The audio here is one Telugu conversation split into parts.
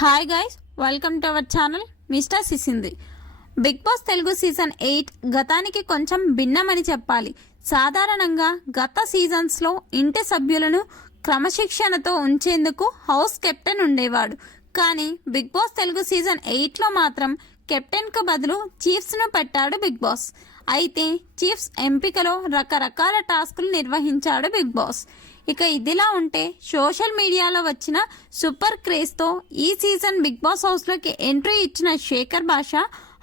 Hi guys, welcome to our channel mister Sisindri. Bigg Boss Telugu season 8 గతానికి కొంచెం భిన్నమని చెప్పాలి. సాధారణంగా గత సీజన్స్లో ఇంటి సభ్యులను క్రమశిక్షణతో ఉంచేందుకు హౌస్ కెప్టెన్ ఉండేవాడు. కానీ బిగ్ బాస్ తెలుగు సీజన్ 8లో మాత్రం కెప్టెన్కు బదులు చీఫ్స్ను పెట్టాడు బిగ్ బాస్. అయితే చీఫ్స్ ఎంపికలో రకరకాల టాస్కులు నిర్వహించాడు బిగ్ బాస్. ఇక ఇదిలా ఉంటే సోషల్ మీడియాలో వచ్చిన సూపర్ క్రేజ్తో ఈ సీజన్ బిగ్ బాస్ హౌస్లోకి ఎంట్రీ ఇచ్చిన శేఖర్ భాష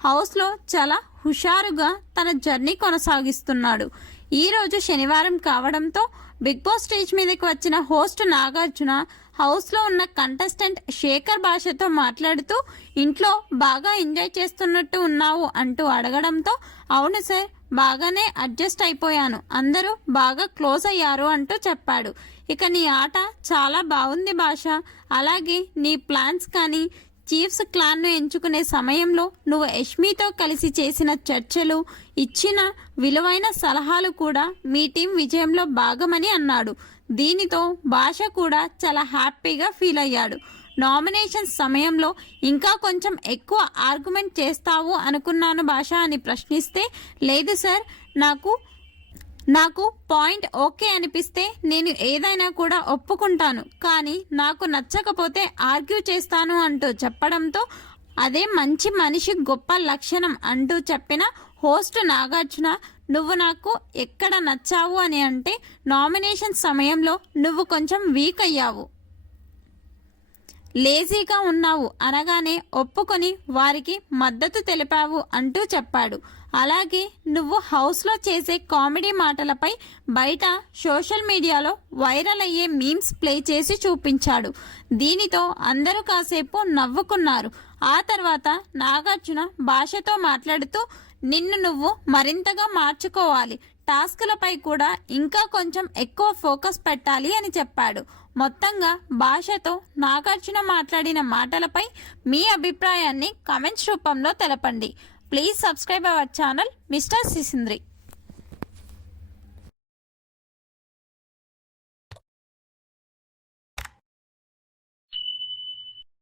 హౌస్లో చాలా హుషారుగా తన జర్నీ కొనసాగిస్తున్నాడు. ఈరోజు శనివారం కావడంతో బిగ్ బాస్ స్టేజ్ మీదకి వచ్చిన హోస్ట్ నాగార్జున హౌస్లో ఉన్న కంటెస్టెంట్ శేఖర్ భాషతో మాట్లాడుతూ ఇంట్లో బాగా ఎంజాయ్ చేస్తున్నట్టు ఉన్నావు అంటూ అడగడంతో అవును సార్, బాగానే అడ్జస్ట్ అయిపోయాను, అందరూ బాగా క్లోజ్ అయ్యారు అంటూ చెప్పాడు. ఇక నీ ఆట చాలా బాగుంది భాష, అలాగే నీ ప్లాన్స్ కానీ చీఫ్స్ క్లాన్ను ఎంచుకునే సమయంలో నువ్వు యష్మితో కలిసి చేసిన చర్చలు, ఇచ్చిన విలువైన సలహాలు కూడా మీ టీం విజయంలో భాగమని అన్నాడు. దీనితో భాష కూడా చాలా హ్యాపీగా ఫీల్ అయ్యాడు. నామినేషన్ సమయంలో ఇంకా కొంచెం ఎక్కువ ఆర్గ్యుమెంట్ చేస్తావు అనుకున్నాను భాష అని ప్రశ్నిస్తే, లేదు సార్, నాకు పాయింట్ ఓకే అనిపిస్తే నేను ఏదైనా కూడా ఒప్పుకుంటాను, కానీ నాకు నచ్చకపోతే ఆర్గ్యూ చేస్తాను అంటూ చెప్పడంతో అదే మంచి మనిషి గొప్ప లక్షణం అంటూ చెప్పిన హోస్ట్ నాగార్జున, నువ్వు నాకు ఎక్కడ నచ్చావు అని అంటే నామినేషన్ సమయంలో నువ్వు కొంచెం వీక్ అయ్యావు, లేజీగా ఉన్నావు అనగానే ఒప్పుకొని వారికి మద్దతు తెలిపావు అంటూ చెప్పాడు. అలాగే నువ్వు హౌస్లో చేసే కామెడీ మాటలపై బయట సోషల్ మీడియాలో వైరల్ అయ్యే మీమ్స్ ప్లే చేసి చూపించాడు. దీనితో అందరూ కాసేపు నవ్వుకున్నారు. ఆ తర్వాత నాగార్జున భాషతో మాట్లాడుతూ నిన్ను నువ్వు మరింతగా మార్చుకోవాలి, టాస్కులపై కూడా ఇంకా కొంచెం ఎక్కువ ఫోకస్ పెట్టాలి అని చెప్పాడు. మొత్తంగా భాషతో నాగార్జున మాట్లాడిన మాటలపై మీ అభిప్రాయాన్ని కామెంట్స్ రూపంలో తెలపండి. Please subscribe our channel mister సిసింద్రి.